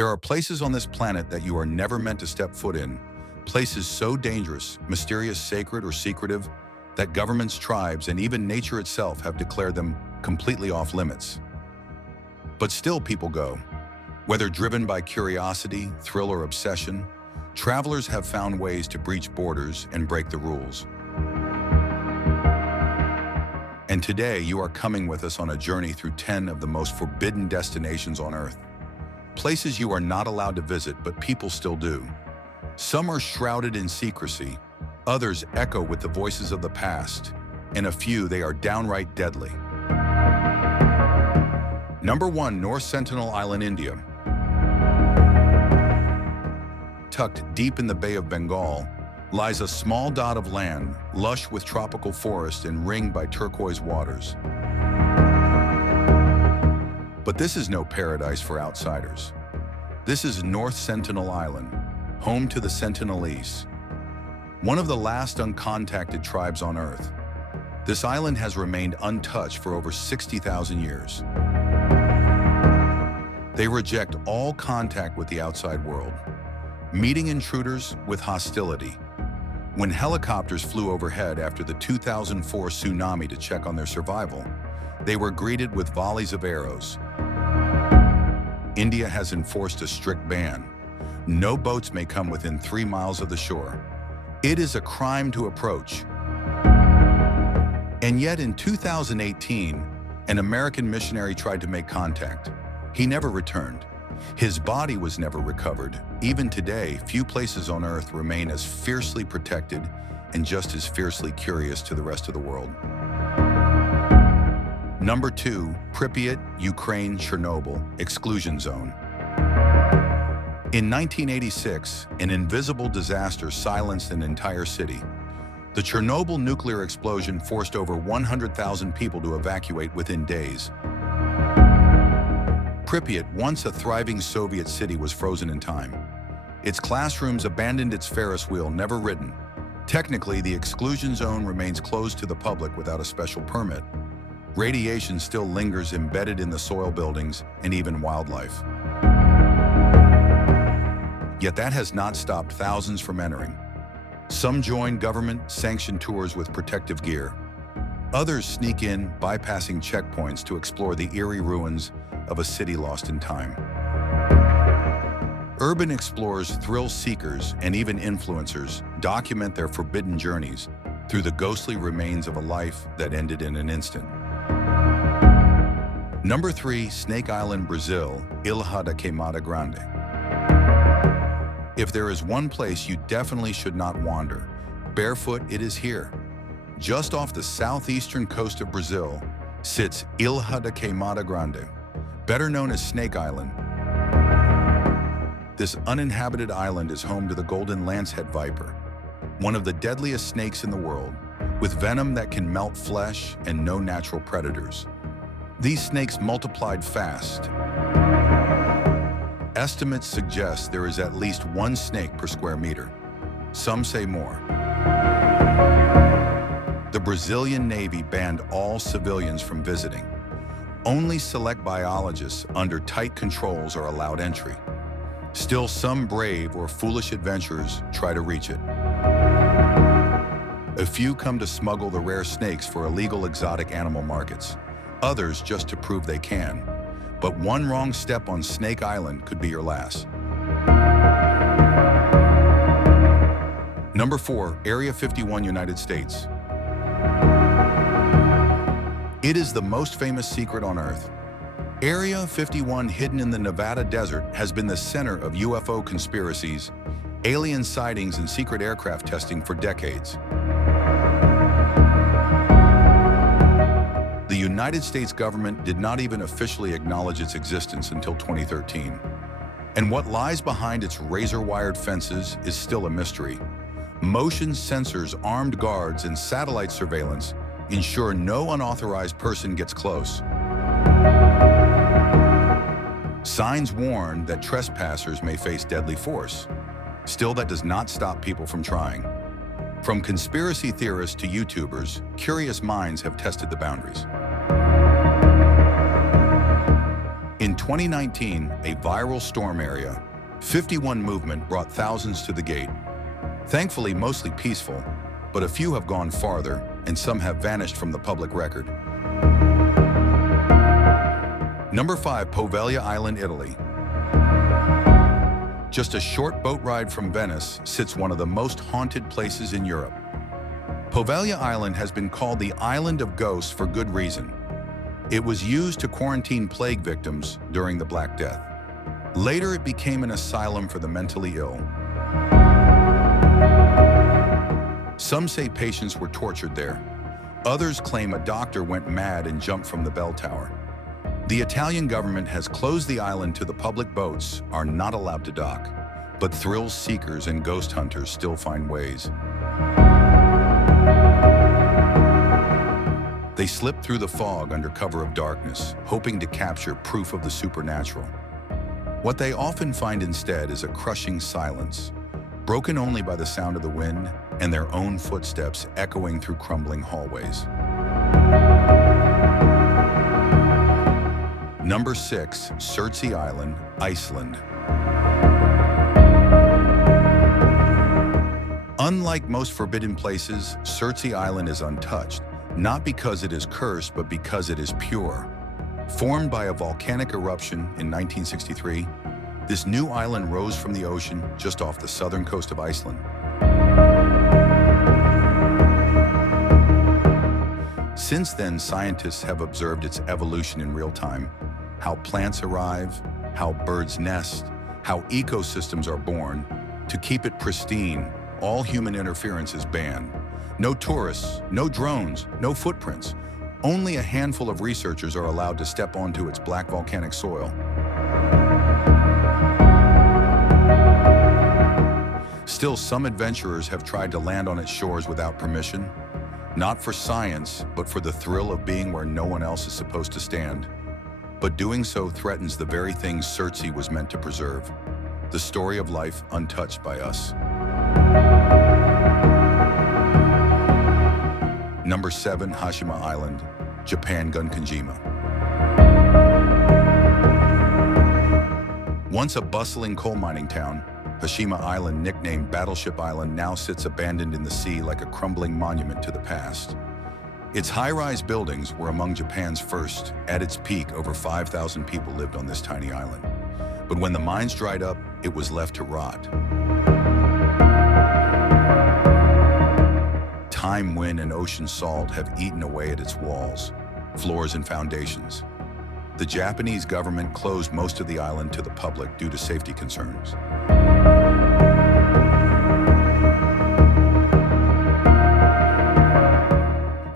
There are places on this planet that you are never meant to step foot in, places so dangerous, mysterious, sacred, or secretive that governments, tribes, and even nature itself have declared them completely off limits. But still people go. Whether driven by curiosity, thrill, or obsession, travelers have found ways to breach borders and break the rules. And today you are coming with us on a journey through 10 of the most forbidden destinations on Earth. Places you are not allowed to visit, but people still do. Some are shrouded in secrecy, others echo with the voices of the past, and a few they are downright deadly. Number 1. North Sentinel Island, India. Tucked deep in the Bay of Bengal lies a small dot of land, lush with tropical forest and ringed by turquoise waters. But this is no paradise for outsiders. This is North Sentinel Island, home to the Sentinelese, one of the last uncontacted tribes on Earth. This island has remained untouched for over 60,000 years. They reject all contact with the outside world, meeting intruders with hostility. When helicopters flew overhead after the 2004 tsunami to check on their survival, they were greeted with volleys of arrows. India has enforced a strict ban. No boats may come within 3 miles of the shore. It is a crime to approach. And yet in 2018, an American missionary tried to make contact. He never returned. His body was never recovered. Even today, few places on Earth remain as fiercely protected and just as fiercely curious to the rest of the world. Number 2. Pripyat, Ukraine, Chernobyl, Exclusion Zone. In 1986, an invisible disaster silenced an entire city. The Chernobyl nuclear explosion forced over 100,000 people to evacuate within days. Pripyat, once a thriving Soviet city, was frozen in time. Its classrooms abandoned its Ferris wheel, never ridden. Technically, the exclusion zone remains closed to the public without a special permit. Radiation still lingers embedded in the soil, buildings, and even wildlife. Yet that has not stopped thousands from entering. Some join government-sanctioned tours with protective gear. Others sneak in, bypassing checkpoints to explore the eerie ruins of a city lost in time. Urban explorers, thrill seekers, and even influencers document their forbidden journeys through the ghostly remains of a life that ended in an instant. Number 3. Snake Island, Brazil, Ilha da Queimada Grande. If there is one place you definitely should not wander, barefoot, it is here. Just off the southeastern coast of Brazil sits Ilha da Queimada Grande, better known as Snake Island. This uninhabited island is home to the golden lancehead viper, one of the deadliest snakes in the world, with venom that can melt flesh and no natural predators. These snakes multiplied fast. Estimates suggest there is at least 1 snake per square meter. Some say more. The Brazilian Navy banned all civilians from visiting. Only select biologists under tight controls are allowed entry. Still, some brave or foolish adventurers try to reach it. A few come to smuggle the rare snakes for illegal exotic animal markets. Others just to prove they can. But one wrong step on Snake Island could be your last. Number 4. Area 51, United States. It is the most famous secret on Earth. Area 51, hidden in the Nevada desert, has been the center of UFO conspiracies, alien sightings, and secret aircraft testing for decades. The United States government did not even officially acknowledge its existence until 2013. And what lies behind its razor-wired fences is still a mystery. Motion sensors, armed guards, and satellite surveillance ensure no unauthorized person gets close. Signs warn that trespassers may face deadly force. Still, that does not stop people from trying. From conspiracy theorists to YouTubers, curious minds have tested the boundaries. In 2019, a viral storm area, 51 movement brought thousands to the gate. Thankfully, mostly peaceful, but a few have gone farther, and some have vanished from the public record. Number 5, Poveglia Island, Italy. Just a short boat ride from Venice sits one of the most haunted places in Europe. Poveglia Island has been called the Island of Ghosts for good reason. It was used to quarantine plague victims during the Black Death. Later, it became an asylum for the mentally ill. Some say patients were tortured there. Others claim a doctor went mad and jumped from the bell tower. The Italian government has closed the island to the public. Boats are not allowed to dock, but thrill seekers and ghost hunters still find ways. They slip through the fog under cover of darkness, hoping to capture proof of the supernatural. What they often find instead is a crushing silence, broken only by the sound of the wind and their own footsteps echoing through crumbling hallways. Number 6, Surtsey Island, Iceland. Unlike most forbidden places, Surtsey Island is untouched, not because it is cursed, but because it is pure. Formed by a volcanic eruption in 1963, this new island rose from the ocean just off the southern coast of Iceland. Since then, scientists have observed its evolution in real time, how plants arrive, how birds nest, how ecosystems are born. To keep it pristine, all human interference is banned. No tourists, no drones, no footprints. Only a handful of researchers are allowed to step onto its black volcanic soil. Still, some adventurers have tried to land on its shores without permission, not for science, but for the thrill of being where no one else is supposed to stand. But doing so threatens the very thing Surtsey was meant to preserve, the story of life untouched by us. Number 7, Hashima Island, Japan, Gunkanjima. Once a bustling coal mining town, Hashima Island, nicknamed Battleship Island, now sits abandoned in the sea like a crumbling monument to the past. Its high-rise buildings were among Japan's first. At its peak, over 5,000 people lived on this tiny island. But when the mines dried up, it was left to rot. Time, wind, and ocean salt have eaten away at its walls, floors, and foundations. The Japanese government closed most of the island to the public due to safety concerns.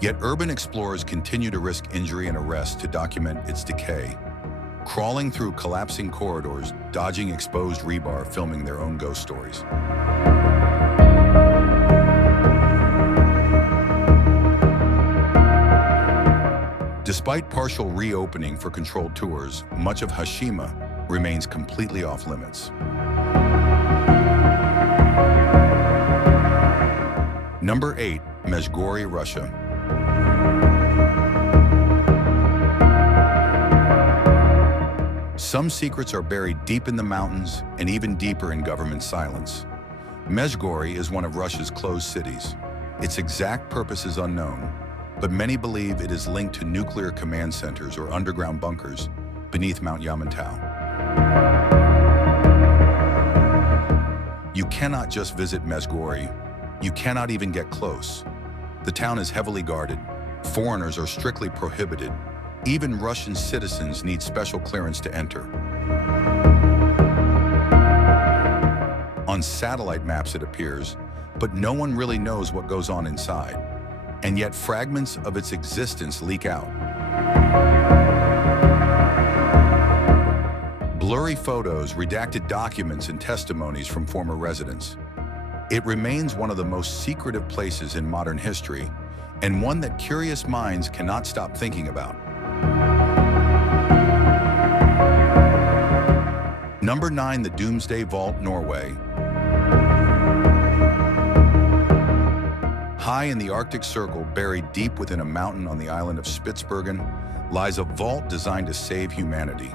Yet urban explorers continue to risk injury and arrest to document its decay, crawling through collapsing corridors, dodging exposed rebar, filming their own ghost stories. Despite partial reopening for controlled tours, much of Hashima remains completely off limits. Number 8, Medjugorje, Russia. Some secrets are buried deep in the mountains and even deeper in government silence. Medjugorje is one of Russia's closed cities. Its exact purpose is unknown, but many believe it is linked to nuclear command centers or underground bunkers beneath Mount Yamantau. You cannot just visit Medjugorje. You cannot even get close. The town is heavily guarded. Foreigners are strictly prohibited. Even Russian citizens need special clearance to enter. On satellite maps it appears, but no one really knows what goes on inside. And yet fragments of its existence leak out. Blurry photos, redacted documents, and testimonies from former residents. It remains one of the most secretive places in modern history, and one that curious minds cannot stop thinking about. Number 9, the Doomsday Vault, Norway. High in the Arctic Circle, buried deep within a mountain on the island of Spitsbergen, lies a vault designed to save humanity.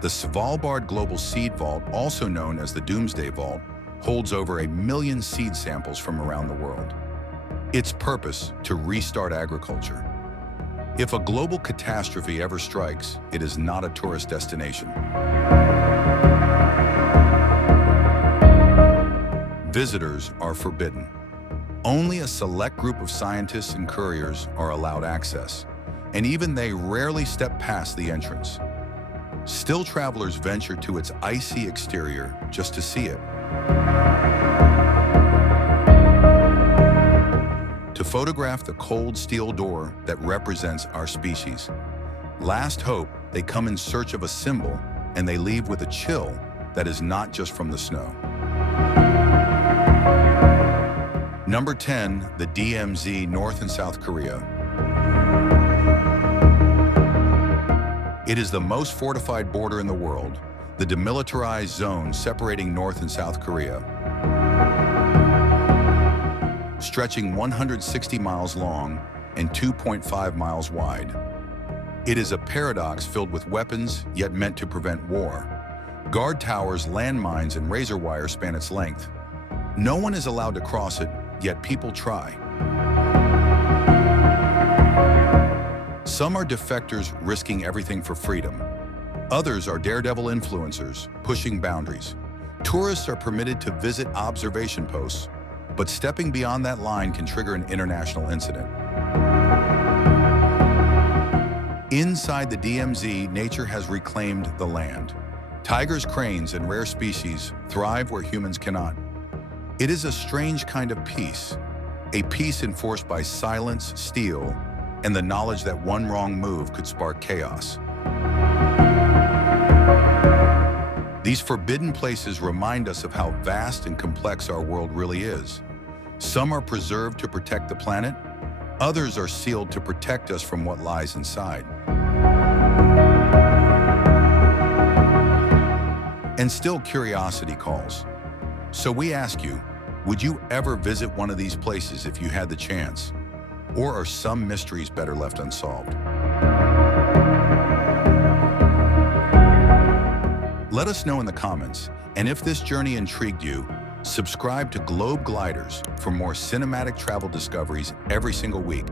The Svalbard Global Seed Vault, also known as the Doomsday Vault, holds over 1 million seed samples from around the world. Its purpose, to restart agriculture. If a global catastrophe ever strikes, it is not a tourist destination. Visitors are forbidden. Only a select group of scientists and couriers are allowed access, and even they rarely step past the entrance. Still, travelers venture to its icy exterior just to see it. To photograph the cold steel door that represents our species. Last hope, they come in search of a symbol, and they leave with a chill that is not just from the snow. Number 10, the DMZ, North and South Korea. It is the most fortified border in the world, the demilitarized zone separating North and South Korea. Stretching 160 miles long and 2.5 miles wide. It is a paradox filled with weapons, yet meant to prevent war. Guard towers, landmines, and razor wire span its length. No one is allowed to cross it, yet people try. Some are defectors risking everything for freedom. Others are daredevil influencers, pushing boundaries. Tourists are permitted to visit observation posts, but stepping beyond that line can trigger an international incident. Inside the DMZ, nature has reclaimed the land. Tigers, cranes, and rare species thrive where humans cannot. It is a strange kind of peace, a peace enforced by silence, steel, and the knowledge that one wrong move could spark chaos. These forbidden places remind us of how vast and complex our world really is. Some are preserved to protect the planet, others are sealed to protect us from what lies inside. And still, curiosity calls. So we ask you, would you ever visit one of these places if you had the chance? Or are some mysteries better left unsolved? Let us know in the comments, and if this journey intrigued you, subscribe to Globe Gliders for more cinematic travel discoveries every single week.